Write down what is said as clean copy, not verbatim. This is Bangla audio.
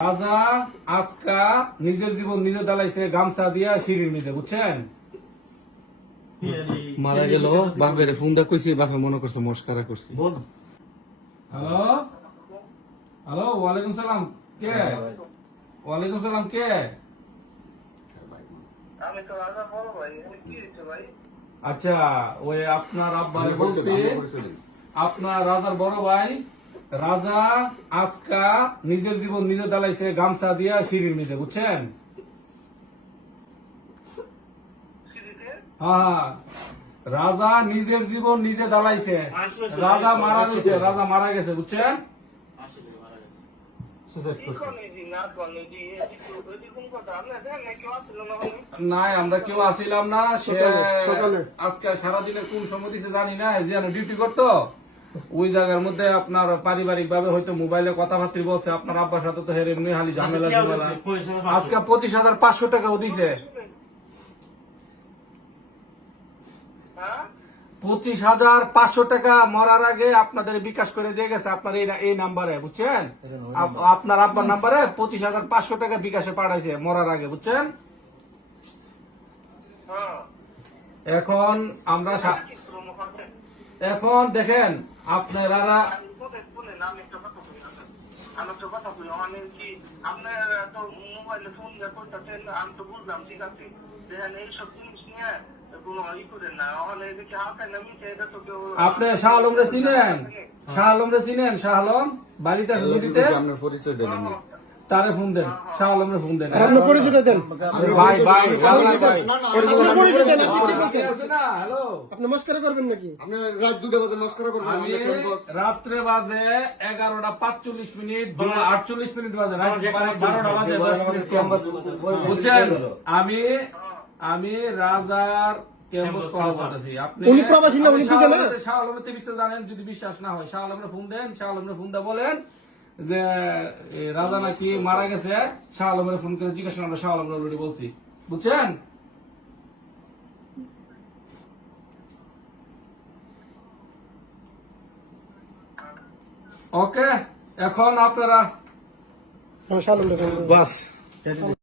রাজা আজকা নিজের জীবন নিজে দালাইছে গামছা দিয়া সিঁড়ির মধ্যে, বুঝছেন? মারা গেল বাপের ফোন দা কইছি, বাপে মনে করছে মস্কারা করছি। হ্যালো হ্যালো, ওয়ালাইকুম সালাম। কে? ওয়ালাইকুম সালাম। কে? আমি তো রাজা বড় ভাই। কি হয়েছে ভাই? আচ্ছা, ওই আপনার আব্বা বলছি, আপনার রাজার বড় ভাই রাজা আজকা নিজের জীবন নিজে দালাইছে গামছা দিয়া সিঁড়ির মধ্যে, বুঝছেন? হ্যাঁ, রাজা নিজের জীবন নিজে দালাইছে। রাজা মারা গেছে, রাজা মারা গেছে, বুঝছেন? নাই, আমরা কেউ আসিলাম না। সে আজকে সারাদিনের কোন সময় দিছে জানি না, যে ডিউটি করতো ওই জায়গার মধ্যে আপনার পারিবারিক ভাবে হয়তো মোবাইলে কথাবার্তা বলছে। আপনার আব্বার সাথে তো হের এমনি হালি ঝামেলা। আজকে 25,500 টাকাও দিছে। 25,500 টাকা মরার আগে আপনাদের বিকাশ করে দিয়ে গেছে আপনার এই নাম্বারে, বুঝছেন? আপনার আব্বার নাম্বারে 25,500 টাকা বিকাশে পাঠাইছে মরার আগে, বুঝছেন? এখন আমরা এখন দেখেন আপনারা আমি তো কথা বলি অনেক কি আপনার তো মোবাইলে ফোন দিয়ে করতেছেন, আমি তো বুঝলাম, ঠিক আছে। দেখেন এইসব জিনিস নিয়ে কোনো ই করেন না। এদিকে হালকা নামিয়েছে, এটা তো কেউ। আপনি শাহ আলমরে চিনেন? শাহ আলমরে চিনেন? শাহ আলম বাড়িতে আছে ছুটিতে, তারে ফোন দেন। শাহ আলমরে ফোন দেন। আপনার পরিচয় দেন ভাই ভাই আপনার পরিচয় দেন। আছে না? হ্যালো, আপনি মস্করা করবেন নাকি? আপনি রাত 2টা বাজে মস্করা করবেন? আমি রাত্রে বাজে 11:45, 48 বাজে, রাত 12টা বাজে 10 মিনিট কম, বুঝছেন? আমি রাজার ক্যাম্পাস কথা বলতেছি। আপনি উনি প্রবাসী না, উনি বুঝে না। শাহ আলমের তেবিস্তে জানেন, যদি বিশ্বাস না হয় শাহ আলমের ফোন দেন। শাহ আলমের ফোন দা বলেন যে রাজা নাকি মারা গেছে। শাহ আলমের ফোন করে জিজ্ঞাসা আমরা শাহ আলমের অলরেডি বলছি, বুঝছেন? ওকে, এখন আপনারা শালম বাস